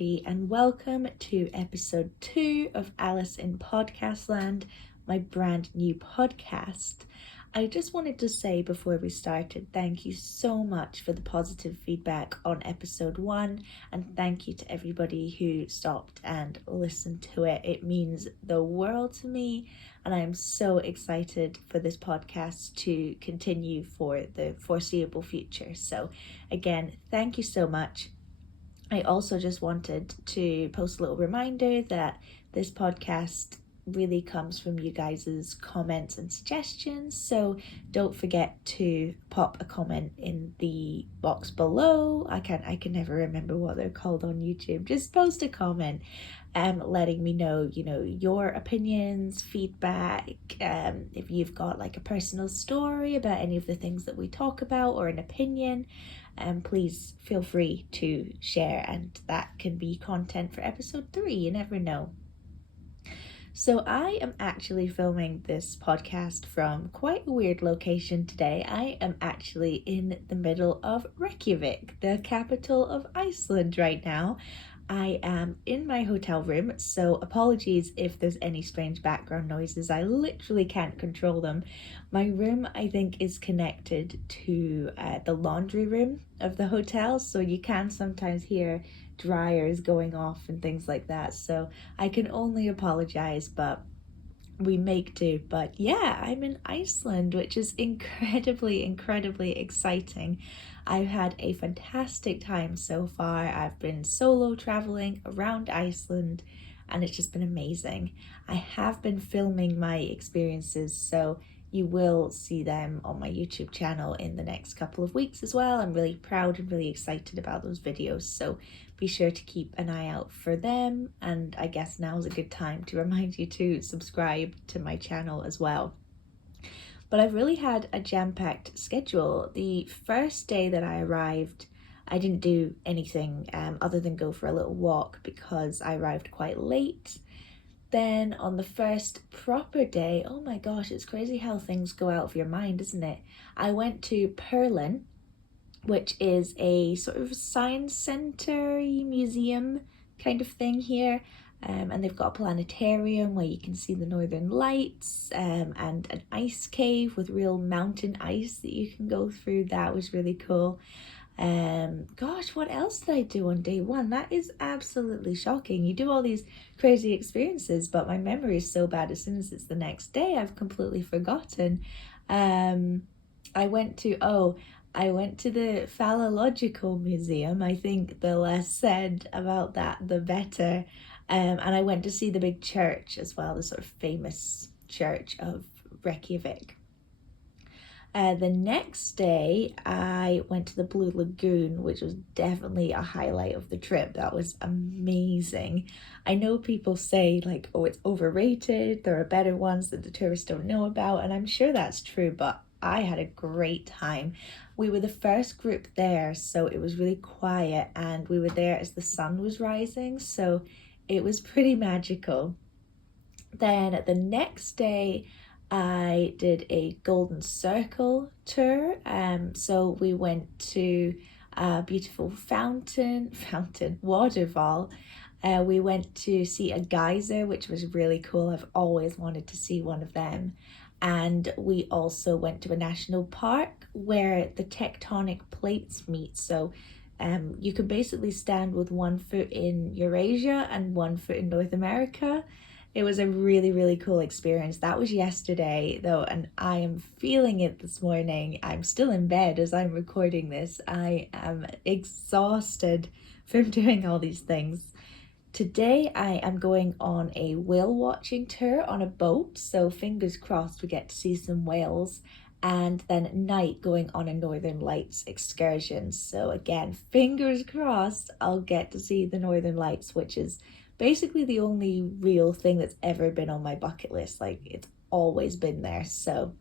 everybody, and welcome to episode 2 of Alice in Podcastland, my brand new podcast. I just wanted to say before we started, thank you so much for the positive feedback on episode 1, and thank you to everybody who stopped and listened to it. It means the world to me, and I am so excited for this podcast to continue for the foreseeable future. So again, thank you so much. I also just wanted to post a little reminder that this podcast really comes from you guys' comments and suggestions, so don't forget to pop a comment in the box below. I can never remember what they're called on YouTube. Just post a comment letting me know, your opinions, feedback, if you've got like a personal story about any of the things that we talk about or an opinion, please feel free to share, and that can be content for episode 3, you never know. So I am actually filming this podcast from quite a weird location today. I am actually in the middle of Reykjavik, the capital of Iceland right now. I am in my hotel room, so apologies if there's any strange background noises. I literally can't control them. My room, I think, is connected to the laundry room of the hotel, so you can sometimes hear dryers going off and things like that. So I can only apologize, but we make do. But yeah, I'm in Iceland, which is incredibly exciting. I've had a fantastic time so far. I've been solo traveling around Iceland and it's just been amazing. I have been filming my experiences, so you will see them on my YouTube channel in the next couple of weeks as well. I'm really proud and really excited about those videos, so be sure to keep an eye out for them. And I guess now is a good time to remind you to subscribe to my channel as well. But I've really had a jam-packed schedule. The first day that I arrived, I didn't do anything other than go for a little walk because I arrived quite late. Then on the first proper day, oh my gosh, it's crazy how things go out of your mind, isn't it? I went to Perlin, which is a sort of science center museum kind of thing here. And they've got a planetarium where you can see the northern lights, and an ice cave with real mountain ice that you can go through. That was really cool. Gosh, what else did I do on day 1? That is absolutely shocking. You do all these crazy experiences, but my memory is so bad. As soon as it's the next day, I've completely forgotten. I went to the Phallological Museum. I think the less said about that, the better. And I went to see the big church as well, the sort of famous church of Reykjavik. The next day, I went to the Blue Lagoon, which was definitely a highlight of the trip. That was amazing. I know people say like, oh, it's overrated. There are better ones that the tourists don't know about. And I'm sure that's true, but I had a great time. We were the first group there, so it was really quiet, and we were there as the sun was rising. So it was pretty magical. Then the next day, I did a Golden Circle tour. So we went to a beautiful waterfall. We went to see a geyser, which was really cool. I've always wanted to see one of them. And we also went to a national park where the tectonic plates meet. So you can basically stand with one foot in Eurasia and one foot in North America. It was a really cool experience. That was yesterday though, and I am feeling it this morning. I'm still in bed as I'm recording this. I am exhausted from doing all these things. Today I am going on a whale watching tour on a boat, so fingers crossed we get to see some whales. And then at night going on a Northern Lights excursion. So again, fingers crossed I'll get to see the Northern Lights, which is basically the only real thing that's ever been on my bucket list. Like, it's always been there, so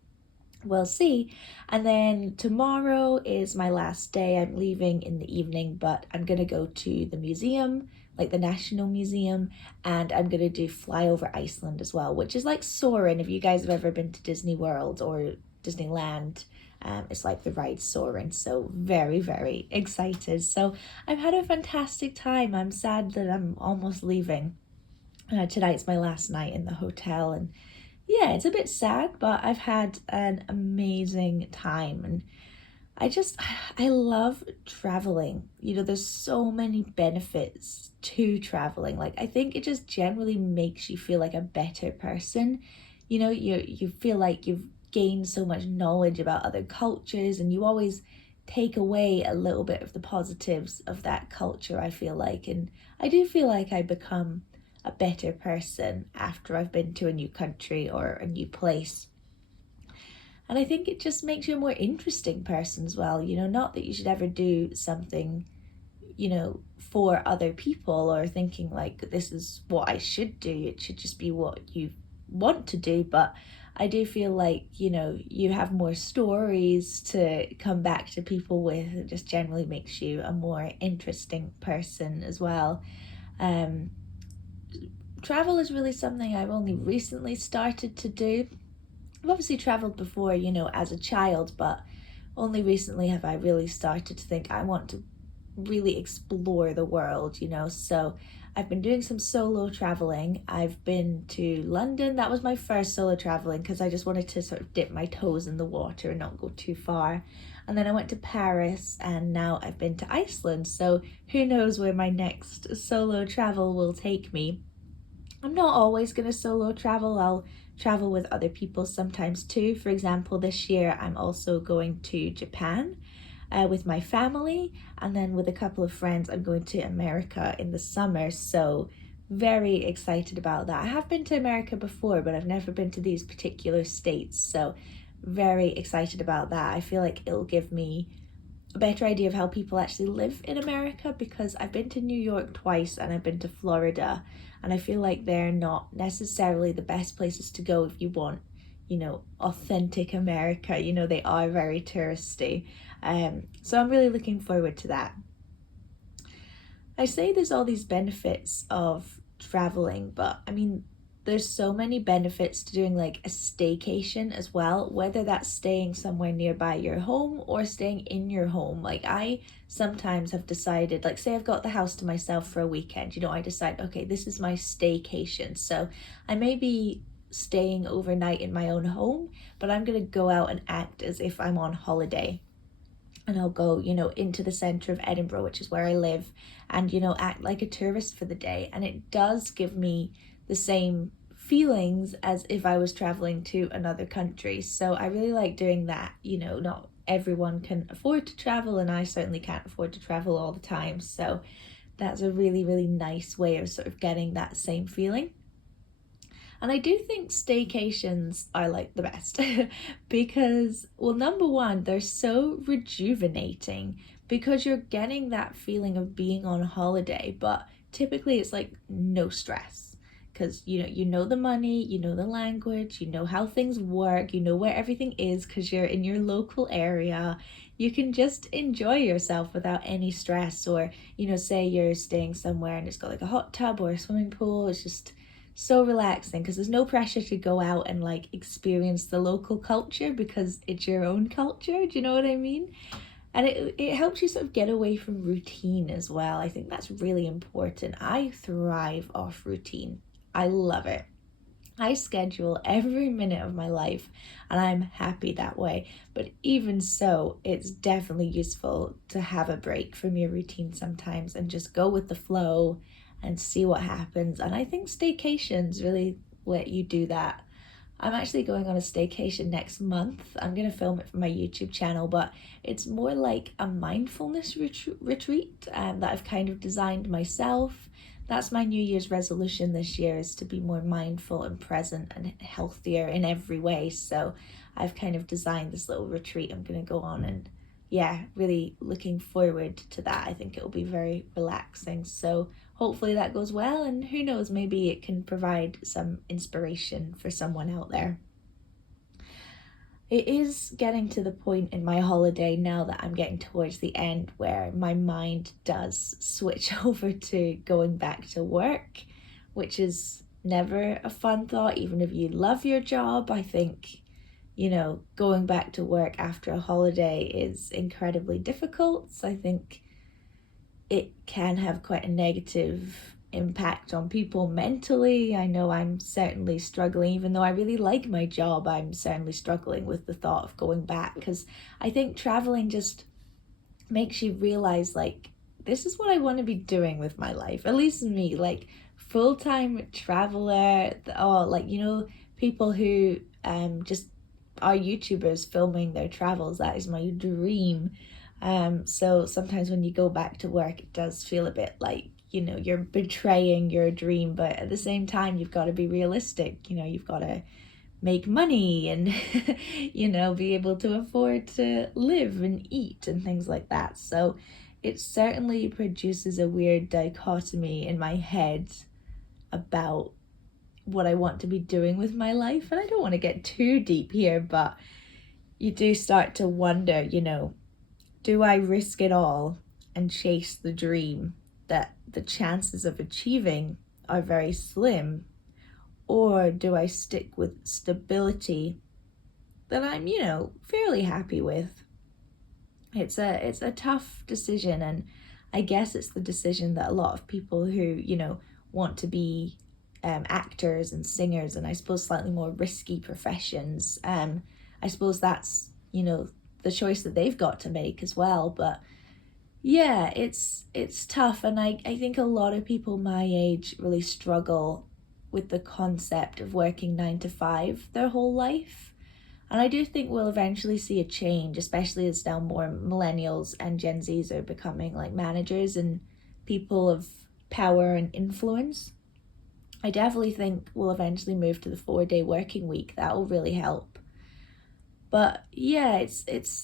we'll see. And then tomorrow is my last day. I'm leaving in the evening, but I'm gonna go to the museum, like the National Museum, and I'm gonna do Flyover Iceland as well, which is like soaring. If you guys have ever been to Disney World or Disneyland, It's like the ride soaring, so very, very excited. So I've had a fantastic time. I'm sad that I'm almost leaving. Tonight's my last night in the hotel, and yeah, it's a bit sad, but I've had an amazing time, and I love traveling. There's so many benefits to traveling. Like, I think it just generally makes you feel like a better person. You feel like you've gained so much knowledge about other cultures, and you always take away a little bit of the positives of that culture, I feel like. And I do feel like I become a better person after I've been to a new country or a new place. And I think it just makes you a more interesting person as well. Not that you should ever do something, for other people, or thinking like this is what I should do. It should just be what you want to do. But I do feel like, you have more stories to come back to people with. It just generally makes you a more interesting person as well. Travel is really something I've only recently started to do. I've obviously traveled before, as a child, but only recently have I really started to think I want to really explore the world, So I've been doing some solo traveling. I've been to London. That was my first solo traveling because I just wanted to sort of dip my toes in the water and not go too far. And then I went to Paris, and now I've been to Iceland. So who knows where my next solo travel will take me. I'm not always going to solo travel. I'll travel with other people sometimes too. For example, this year I'm also going to Japan with my family, and then with a couple of friends I'm going to America in the summer. So very excited about that. I have been to America before, but I've never been to these particular states. So very excited about that. I feel like it'll give me a better idea of how people actually live in America, because I've been to New York twice and I've been to Florida, and I feel like they're not necessarily the best places to go if you want, authentic America. They are very touristy. So I'm really looking forward to that. I say there's all these benefits of traveling, but I mean, there's so many benefits to doing like a staycation as well, whether that's staying somewhere nearby your home or staying in your home. Like, I sometimes have decided, like, say I've got the house to myself for a weekend, I decide, okay, this is my staycation. So I may be staying overnight in my own home, but I'm going to go out and act as if I'm on holiday. And I'll go, into the centre of Edinburgh, which is where I live, and, act like a tourist for the day. And it does give me the same feelings as if I was traveling to another country. So I really like doing that. Not everyone can afford to travel, and I certainly can't afford to travel all the time. So that's a really, really nice way of sort of getting that same feeling. And I do think staycations are like the best because, well, number one, they're so rejuvenating because you're getting that feeling of being on holiday, but typically it's like no stress because, you know the money, you know the language, you know how things work, you know where everything is because you're in your local area. You can just enjoy yourself without any stress. Or, say you're staying somewhere and it's got like a hot tub or a swimming pool. It's just so relaxing because there's no pressure to go out and like experience the local culture because it's your own culture. Do you know what I mean? And it helps you sort of get away from routine as well. I think that's really important. I thrive off routine. I love it. I schedule every minute of my life and I'm happy that way. But even so, it's definitely useful to have a break from your routine sometimes and just go with the flow and see what happens. And I think staycations really let you do that. I'm actually going on a staycation next month. I'm going to film it for my YouTube channel, but it's more like a mindfulness retreat that I've kind of designed myself. That's my New Year's resolution this year, is to be more mindful and present and healthier in every way. So I've kind of designed this little retreat I'm going to go on, and yeah, really looking forward to that. I think it'll be very relaxing. So hopefully that goes well, and who knows, maybe it can provide some inspiration for someone out there. It is getting to the point in my holiday now that I'm getting towards the end where my mind does switch over to going back to work, which is never a fun thought. Even if you love your job, I think, going back to work after a holiday is incredibly difficult. So I think it can have quite a negative impact on people mentally. I know I'm certainly struggling, even though I really like my job, I'm certainly struggling with the thought of going back, because I think traveling just makes you realize, like, this is what I want to be doing with my life, at least me, like full-time traveler, or like, people who just are YouTubers filming their travels. That is my dream. So sometimes when you go back to work, it does feel a bit like, you're betraying your dream, but at the same time, you've got to be realistic. You've got to make money and, be able to afford to live and eat and things like that. So it certainly produces a weird dichotomy in my head about what I want to be doing with my life. And I don't want to get too deep here, but you do start to wonder, do I risk it all and chase the dream that the chances of achieving are very slim? Or do I stick with stability that I'm, fairly happy with? It's a tough decision, and I guess it's the decision that a lot of people who, want to be actors and singers, and I suppose slightly more risky professions, I suppose that's, the choice that they've got to make as well. But yeah, it's tough, and I think a lot of people my age really struggle with the concept of working 9 to 5 their whole life. And I do think we'll eventually see a change, especially as now more millennials and Gen Zs are becoming like managers and people of power and influence. I definitely think we'll eventually move to the 4-day working week. That will really help. But yeah, it's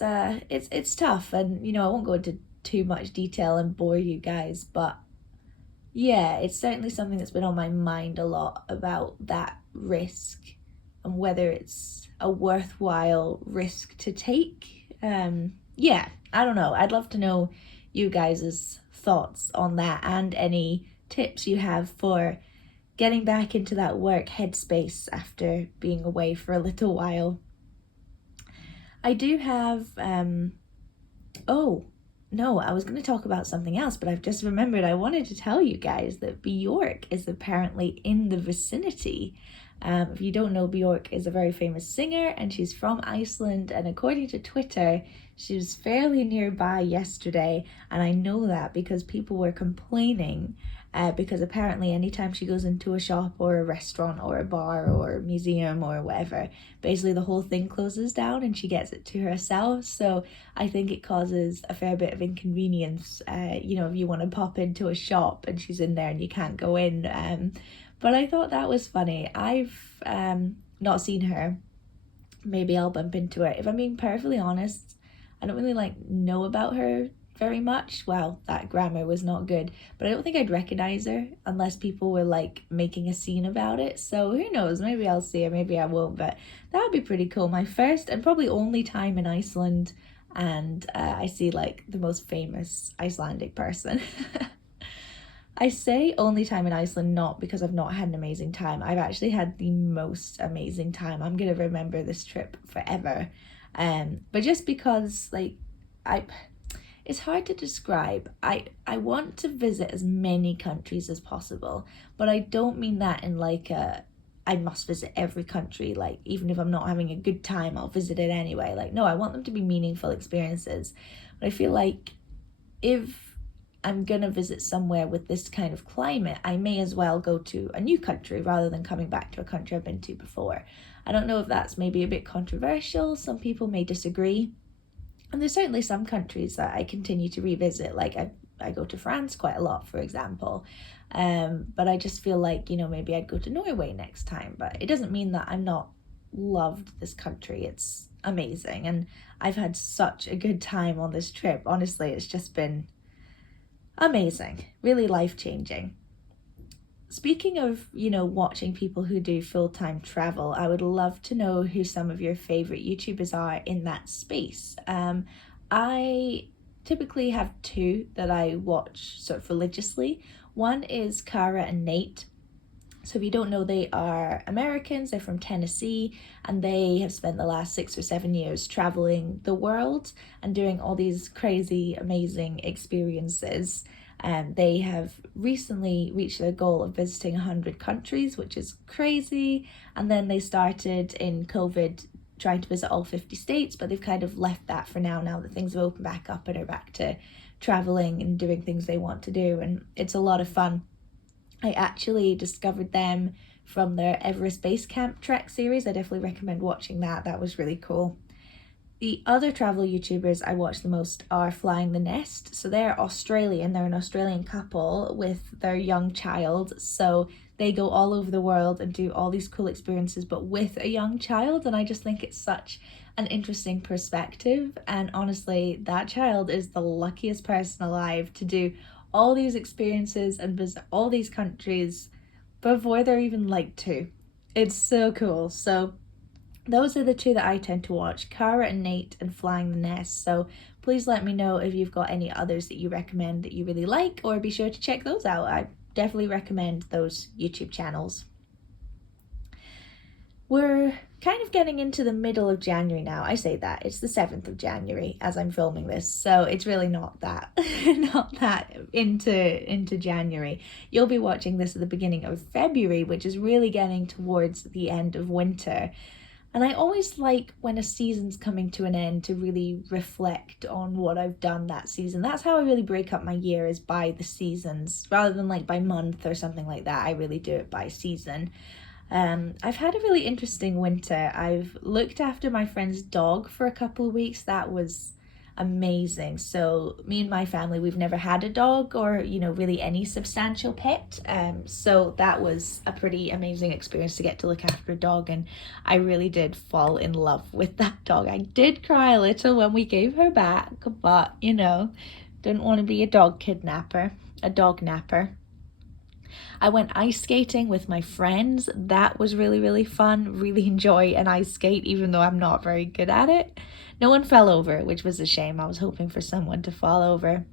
tough, and I won't go into too much detail and bore you guys, but yeah, it's certainly something that's been on my mind a lot, about that risk and whether it's a worthwhile risk to take. Yeah, I don't know. I'd love to know you guys' thoughts on that, and any tips you have for getting back into that work headspace after being away for a little while. I do have, oh, no, I was going to talk about something else, but I've just remembered I wanted to tell you guys that Bjork is apparently in the vicinity. If you don't know, Bjork is a very famous singer, and she's from Iceland, and according to Twitter, she was fairly nearby yesterday, and I know that because people were complaining, because apparently anytime she goes into a shop or a restaurant or a bar or a museum or whatever, basically the whole thing closes down and she gets it to herself. So I think it causes a fair bit of inconvenience, if you want to pop into a shop and she's in there and you can't go in. But I thought that was funny. I've not seen her. Maybe I'll bump into her. If I'm being perfectly honest, I don't really know about her very much. Well, that grammar was not good, but I don't think I'd recognize her unless people were making a scene about it. So who knows, maybe I'll see her, maybe I won't, but that would be pretty cool. My first and probably only time in Iceland, and I see the most famous Icelandic person. I say only time in Iceland not because I've not had an amazing time. I've actually had the most amazing time. I'm gonna remember this trip forever. But just because it's hard to describe. I want to visit as many countries as possible, but I don't mean that in I must visit every country, even if I'm not having a good time, I'll visit it anyway. No, I want them to be meaningful experiences. But I feel like if I'm gonna visit somewhere with this kind of climate, I may as well go to a new country rather than coming back to a country I've been to before. I don't know if that's maybe a bit controversial. Some people may disagree. And there's certainly some countries that I continue to revisit. I go to France quite a lot, for example. But I just feel maybe I'd go to Norway next time. But it doesn't mean that I'm not loved this country. It's amazing. And I've had such a good time on this trip. Honestly, it's just been amazing. Really life-changing. Speaking of, watching people who do full-time travel, I would love to know who some of your favorite YouTubers are in that space. I typically have two that I watch sort of religiously. One is Cara and Nate. So if you don't know, they are Americans, they're from Tennessee, and they have spent the last 6 or 7 years traveling the world and doing all these crazy, amazing experiences. They have recently reached their goal of visiting 100 countries, which is crazy. And then they started in COVID trying to visit all 50 states, but they've kind of left that for now that things have opened back up and are back to traveling and doing things they want to do. And it's a lot of fun. I actually discovered them from their Everest Base Camp Trek series. I definitely recommend watching that. That was really cool. The other travel YouTubers I watch the most are Flying the Nest. So they're Australian. They're an Australian couple with their young child. So they go all over the world and do all these cool experiences, but with a young child. And I just think it's such an interesting perspective. And honestly, that child is the luckiest person alive to do all these experiences and visit all these countries before they're even like 2. It's so cool. So those are the 2 that I tend to watch, Cara and Nate and Flying the Nest. So please let me know if you've got any others that you recommend that you really like, or be sure to check those out. I definitely recommend those YouTube channels. We're kind of getting into the middle of January now. I say that, it's the 7th of January as I'm filming this, so it's really not that into January. You'll be watching this at the beginning of February, which is really getting towards the end of winter. And I always like when a season's coming to an end to really reflect on what I've done that season. That's how I really break up my year, is by the seasons, rather than like by month or something like that. I really do it by season. I've had a really interesting winter. I've looked after my friend's dog for a couple of weeks. That was amazing. So me and my family, we've never had a dog or, really any substantial pet. So that was a pretty amazing experience to get to look after a dog. And I really did fall in love with that dog. I did cry a little when we gave her back, but, didn't want to be a dog napper. I went ice skating with my friends. That was really, really fun. Really enjoy an ice skate, even though I'm not very good at it. No one fell over, which was a shame. I was hoping for someone to fall over.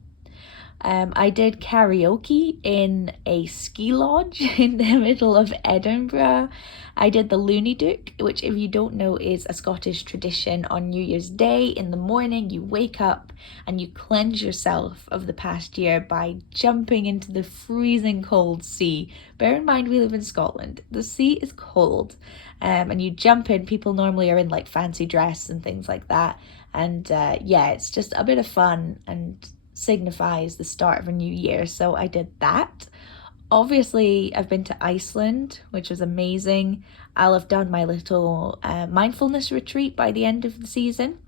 I did karaoke in a ski lodge in the middle of Edinburgh. I did the Looney Dook, which, if you don't know, is a Scottish tradition. On New Year's Day in the morning, you wake up and you cleanse yourself of the past year by jumping into the freezing cold sea. Bear in mind, we live in Scotland. The sea is cold, and you jump in. People normally are in like fancy dress and things like that. And it's just a bit of fun and signifies the start of a new year. So I did that. Obviously, I've been to Iceland, which was amazing. I'll have done my little mindfulness retreat by the end of the season.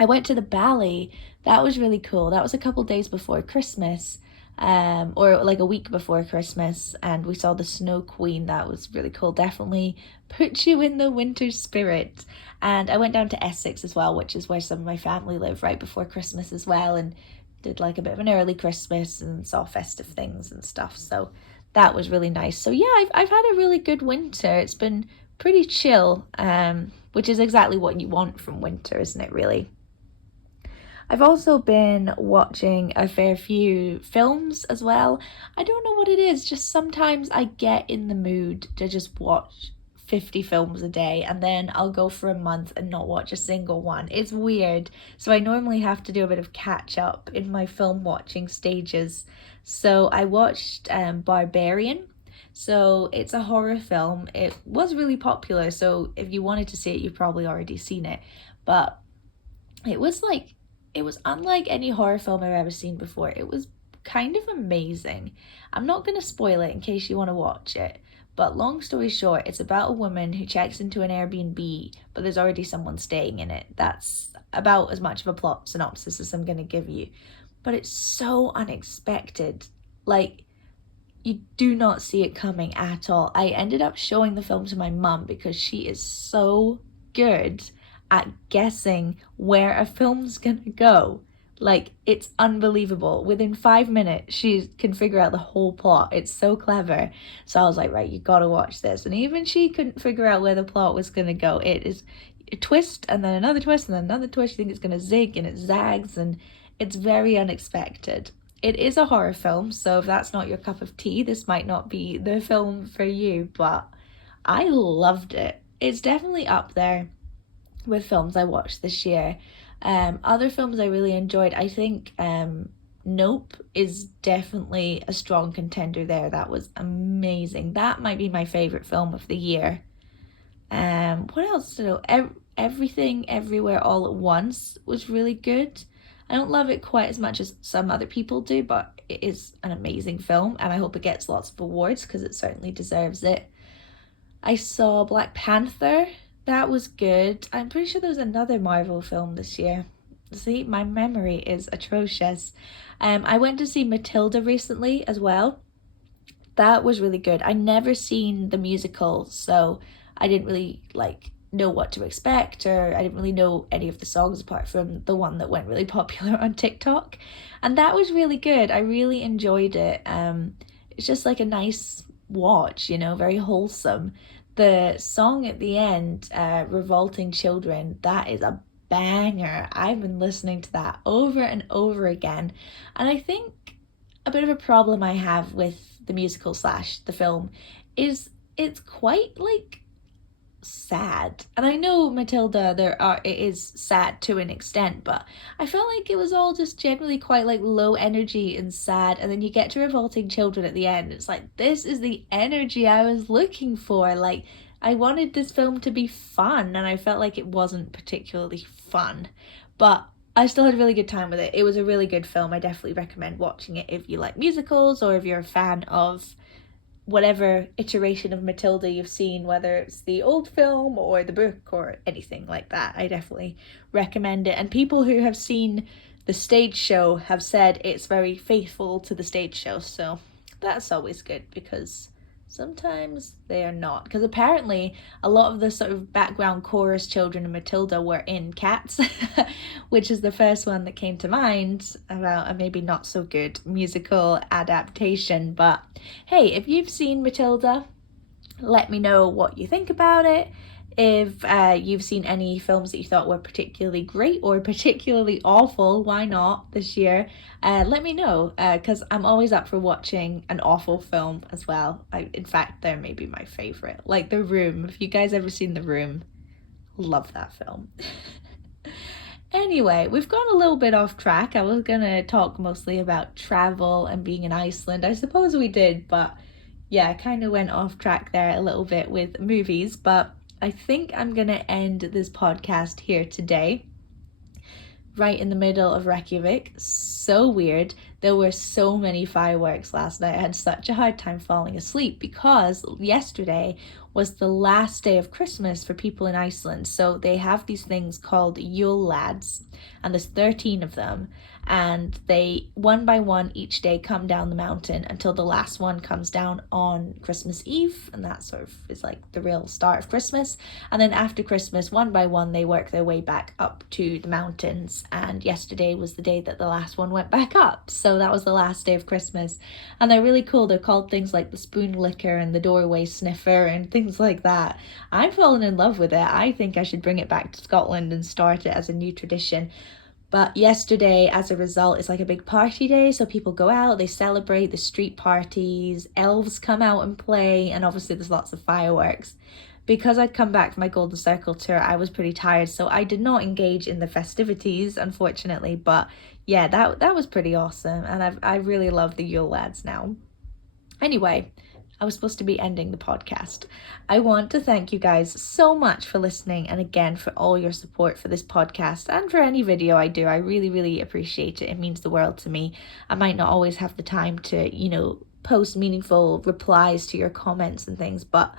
I went to the ballet. That was really cool. That was a couple days before Christmas, or like a week before Christmas, and we saw the Snow Queen. That was really cool. Definitely puts you in the winter spirit. And I went down to Essex as well, which is where some of my family live, right before Christmas as well, and did like a bit of an early Christmas and saw festive things and stuff. So that was really nice. So yeah, I've had a really good winter. It's been pretty chill, which is exactly what you want from winter, isn't it, really? I've also been watching a fair few films as well. I don't know what it is, just sometimes I get in the mood to just watch 50 films a day, and then I'll go for a month and not watch a single one. It's weird. So I normally have to do a bit of catch up in my film watching stages. So I watched Barbarian. So it's a horror film. It was really popular, so if you wanted to see it, you've probably already seen it. But it was unlike any horror film I've ever seen before. It was kind of amazing. I'm not going to spoil it in case you want to watch it. But long story short, it's about a woman who checks into an Airbnb, but there's already someone staying in it. That's about as much of a plot synopsis as I'm going to give you. But it's so unexpected. Like, you do not see it coming at all. I ended up showing the film to my mum because she is so good at guessing where a film's going to go. Like, it's unbelievable. Within 5 minutes, she can figure out the whole plot. It's so clever. So I was like, right, you gotta watch this. And even she couldn't figure out where the plot was gonna go. It is a twist, and then another twist, and then another twist. You think it's gonna zig, and it zags, and it's very unexpected. it is a horror film, so if that's not your cup of tea, this might not be the film for you, but I loved it. It's definitely up there with films I watched this year. Other films I really enjoyed, I think Nope is definitely a strong contender there. That was amazing. That might be my favourite film of the year. What else to know? Everything Everywhere All at Once was really good. I don't love it quite as much as some other people do, but it is an amazing film, and I hope it gets lots of awards because it certainly deserves it. I saw Black Panther. That was good. I'm pretty sure there was another Marvel film this year. See, my memory is atrocious. I went to see Matilda recently as well. That was really good. I never seen the musical, so I didn't really know what to expect, or I didn't really know any of the songs apart from the one that went really popular on TikTok. And that was really good. I really enjoyed it. It's just like a nice watch, very wholesome. The song at the end, Revolting Children, that is a banger. I've been listening to that over and over again. And I think a bit of a problem I have with the musical / the film is it's quite sad. And I know Matilda, it is sad to an extent, but I felt like it was all just generally quite low energy and sad. And then you get to Revolting Children at the end, it's like, this is the energy I was looking for. I wanted this film to be fun, and I felt like it wasn't particularly fun, but I still had a really good time with it. It was a really good film. I definitely recommend watching it if you like musicals, or if you're a fan of whatever iteration of Matilda you've seen, whether it's the old film or the book or anything like that. I definitely recommend it. And people who have seen the stage show have said it's very faithful to the stage show, so that's always good, because sometimes they are not. Because apparently a lot of the sort of background chorus children in Matilda were in Cats, which is the first one that came to mind about a maybe not so good musical adaptation. But hey, if you've seen Matilda, let me know what you think about it. If you've seen any films that you thought were particularly great or particularly awful, why not this year? Let me know, because I'm always up for watching an awful film as well. In fact, they're maybe my favourite. Like The Room. If you guys ever seen The Room, love that film. Anyway, we've gone a little bit off track. I was going to talk mostly about travel and being in Iceland. I suppose we did, but yeah, kind of went off track there a little bit with movies. But I think I'm going to end this podcast here today, right in the middle of Reykjavik. So weird. There were so many fireworks last night. I had such a hard time falling asleep because yesterday was the last day of Christmas for people in Iceland. So they have these things called Yule lads, and there's 13 of them. And they, one by one, each day come down the mountain until the last one comes down on Christmas Eve. And that sort of is like the real start of Christmas. And then after Christmas, one by one, they work their way back up to the mountains. And yesterday was the day that the last one went back up. So that was the last day of Christmas. And they're really cool. They're called things like the spoon licker and the doorway sniffer and things like that. I'm falling in love with it. I think I should bring it back to Scotland and start it as a new tradition. But yesterday, as a result, it's like a big party day. So people go out, they celebrate the street parties, elves come out and play, and obviously there's lots of fireworks. Because I'd come back from my Golden Circle tour, I was pretty tired, so I did not engage in the festivities, unfortunately. But yeah, that was pretty awesome, and I really love the Yule lads now. Anyway, I was supposed to be ending the podcast. I want to thank you guys so much for listening, and again for all your support for this podcast and for any video I do. I really, really appreciate it. It means the world to me. I might not always have the time to, post meaningful replies to your comments and things, but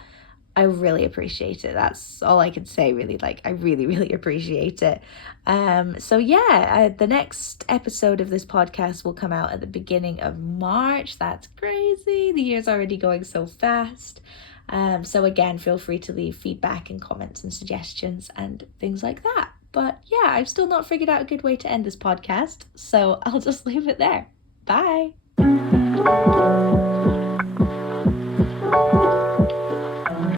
I really appreciate it. That's all I can say, really. I really, really appreciate it. The next episode of this podcast will come out at the beginning of March. That's crazy. The year's already going so fast. So again, feel free to leave feedback and comments and suggestions and things like that. But yeah, I've still not figured out a good way to end this podcast, so I'll just leave it there. Bye.